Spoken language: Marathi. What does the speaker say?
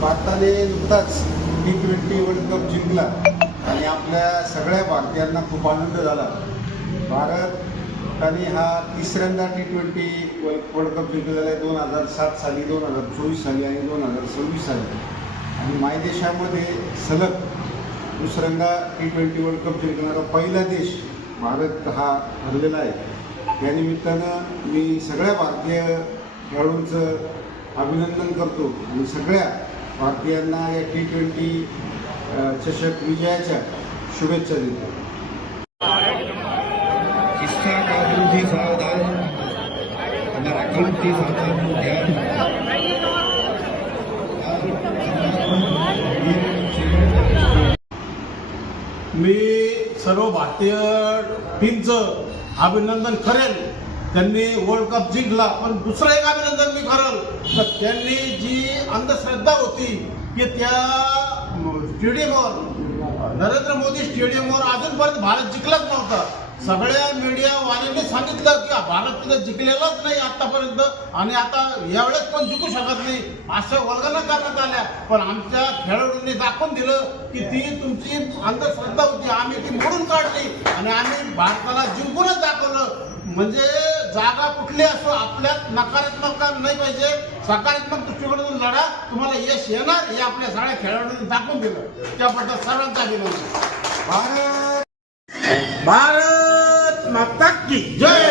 भारताने नुकताच T20 वर्ल्ड कप जिंकला आणि आपल्या सगळ्या भारतीयांना खूप आनंद झाला. भारताने हा तिसऱ्यांदा T20 वर्ल्ड कप जिंकलेला आहे. 2007 साली, 2024 साली आणि 2026 साली. आणि मायदेशामध्ये सलग दुसऱ्यांदा T20 वर्ल्ड कप जिंकणारा पहिला देश भारत हा ठरलेला आहे. या निमित्तानं मी सगळ्या भारतीय खेळाडूंचं अभिनंदन करतो आणि सगळ्या भारतीयांना या T20 चषक विजयाच्या शुभेच्छा देतो. मी सर्व भारतीय टीमचं अभिनंदन करेल. त्यांनी वर्ल्ड कप जिंकला, पण दुसरं एक अभिनंदन मी करेल तर त्यांनी जी अंधश्रद्धा होती की त्या स्टेडियमवर, नरेंद्र मोदी स्टेडियमवर अजूनपर्यंत भारत जिंकलाच नव्हता. सगळ्या मीडियावाल्यांनी सांगितलं की भारत तिथं जिंकलेलाच नाही आतापर्यंत आणि आता यावेळेस पण जिंकू शकत नाही, अशा वल्गना करण्यात आल्या. पण आमच्या खेळाडूंनी दाखवून दिलं की ती तुमची अंधश्रद्धा होती, आम्ही ती मोडून काढली आणि आम्ही भारताला जिंकूनच दाखवलं. म्हणजे जागा कुठली असो, आपल्यात नकारात्मक नाही पाहिजे, सकारात्मक दृष्टिकोनातून लढा, तुम्हाला यश येणार हे आपल्या सगळ्या खेळाडूंनी दाखवून दिलं. त्याबद्दल सर्वांचा अभिनंदन. भारत माता की जय.